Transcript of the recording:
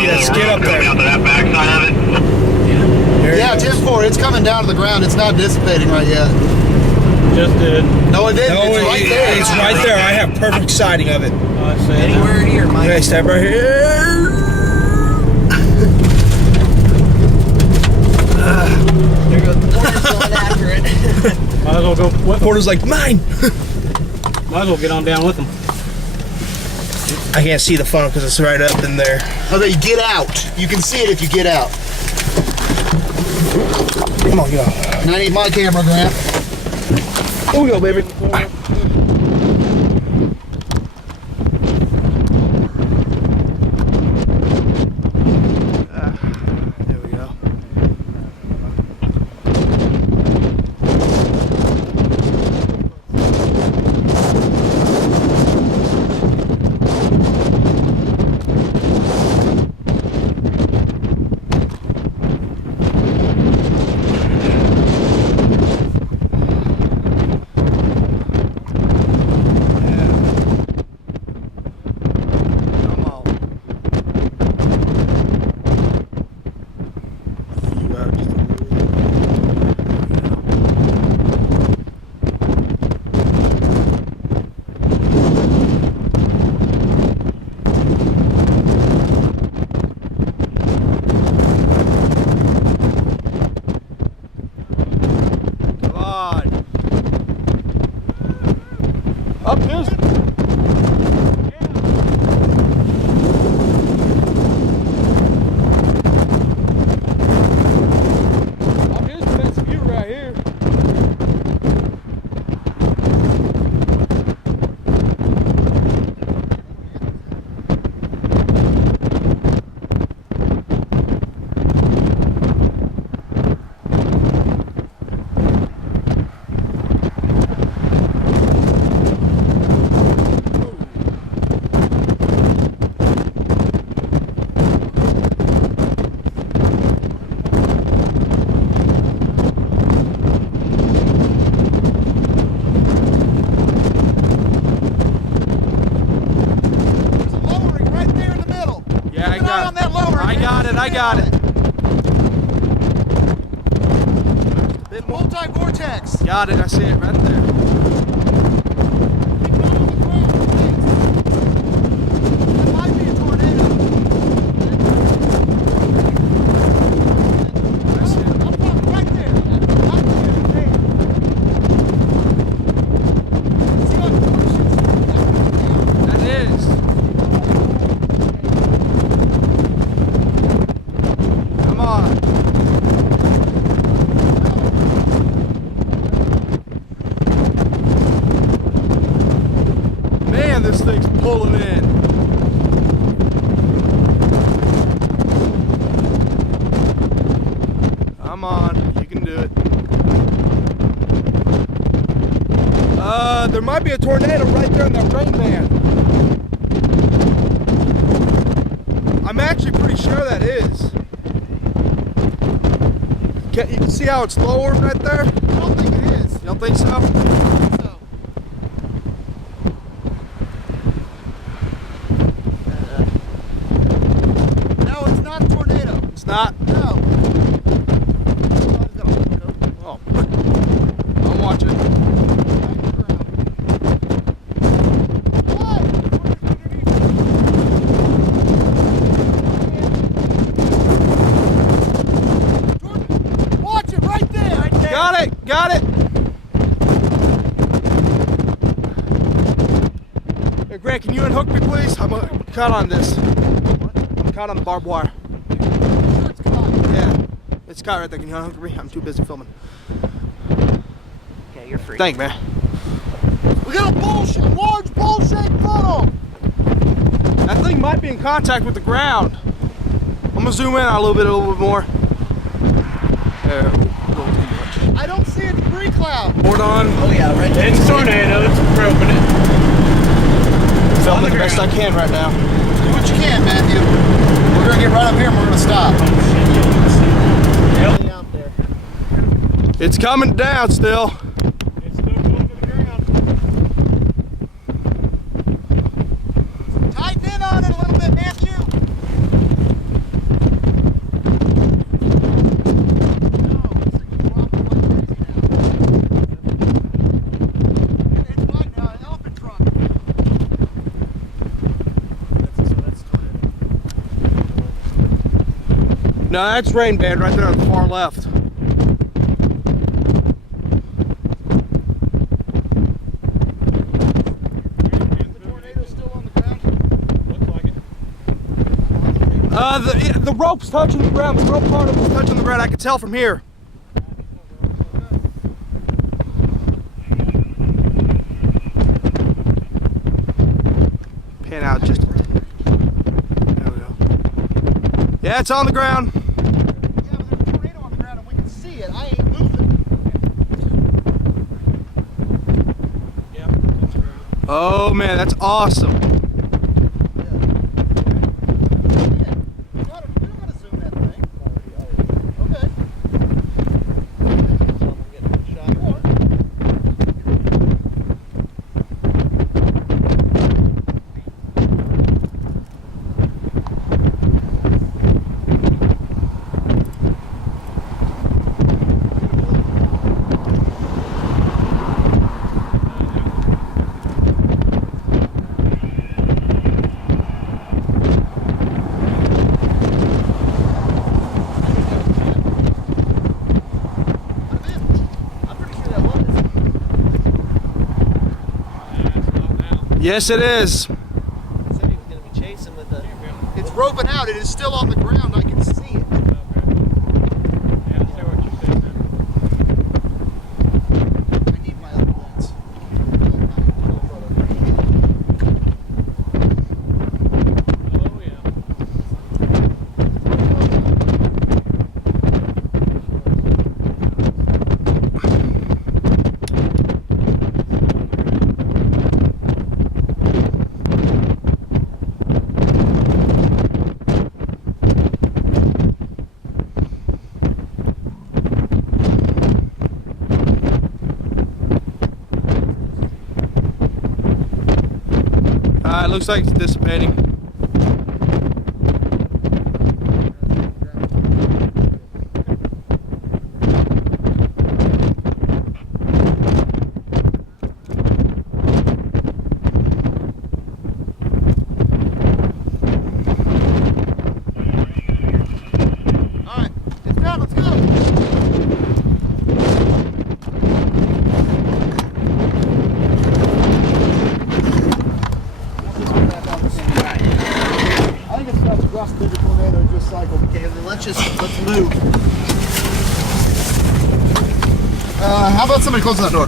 see that skid up there. Out to that backside of it. Yeah, 10-4. It's coming down to the ground. It's not dissipating right yet. Just did. No, it didn't. No, it's right there. It's right there. I have perfect sighting of it. I see. Anywhere here, Mike. Okay, step right here. There goes the Porter's going after it. Might as well go with them. Porter's like, mine. Might as well get on down with them. I can't see the funnel because it's right up in there. Okay, get out. You can see it if you get out. Come on, go. And I need my camera, Grant. Here we go, baby. There we go. Up this. Up his best view right here. I got it. Bit multi-vortex. Got it. I see it right there. That might be a tornado. I see it. Right there. Right there. That is. Come on. Man, this thing's pulling in. Come on, you can do it. There might be a tornado right there in that rain band. I'm actually pretty sure that is. You can see how it's lowered right there? I don't think it is. You don't think so? No, it's not a tornado. It's not? No. Oh. I'm watching. Watch it right there. Right there. Got it! Got it! Hey, Grant, can you unhook me, please? I'm caught on this. I'm caught on the barbed wire. It's caught. Yeah. It's caught right there. Can you unhook me? I'm too busy filming. Okay, you're free. Thank you, man. We got a large bowl-shaped funnel. That thing might be in contact with the ground. I'm gonna zoom in a little bit more. There, a little too much. I don't see a debris cloud. Board on. Oh yeah, right there. It's a tornado. It's roping it. Filming the best I can right now. Do what you can, Matthew. We're gonna get right up here and we're gonna stop. Out there. It's coming down still. It's still going to the ground. Tighten in on it a little bit, Matthew. No, that's rain band right there on the far left. The rope's touching the ground. The rope part of it's touching the ground. I can tell from here. Pan out just. There we go. Yeah, it's on the ground. Yeah, but there's a tornado on the ground and we can see it. I ain't moving. Oh man, that's awesome. Yes, it is. Said he was gonna be chasing with the. It's roping out. It is still on the ground. I can see it. Yeah, I see what you're saying there. I need my other lens. Oh, yeah. It looks like it's dissipating. All right, it's down. Let's go. I think it's about to cross the tornado just cycle. Okay, then let's move. How about somebody closing that door?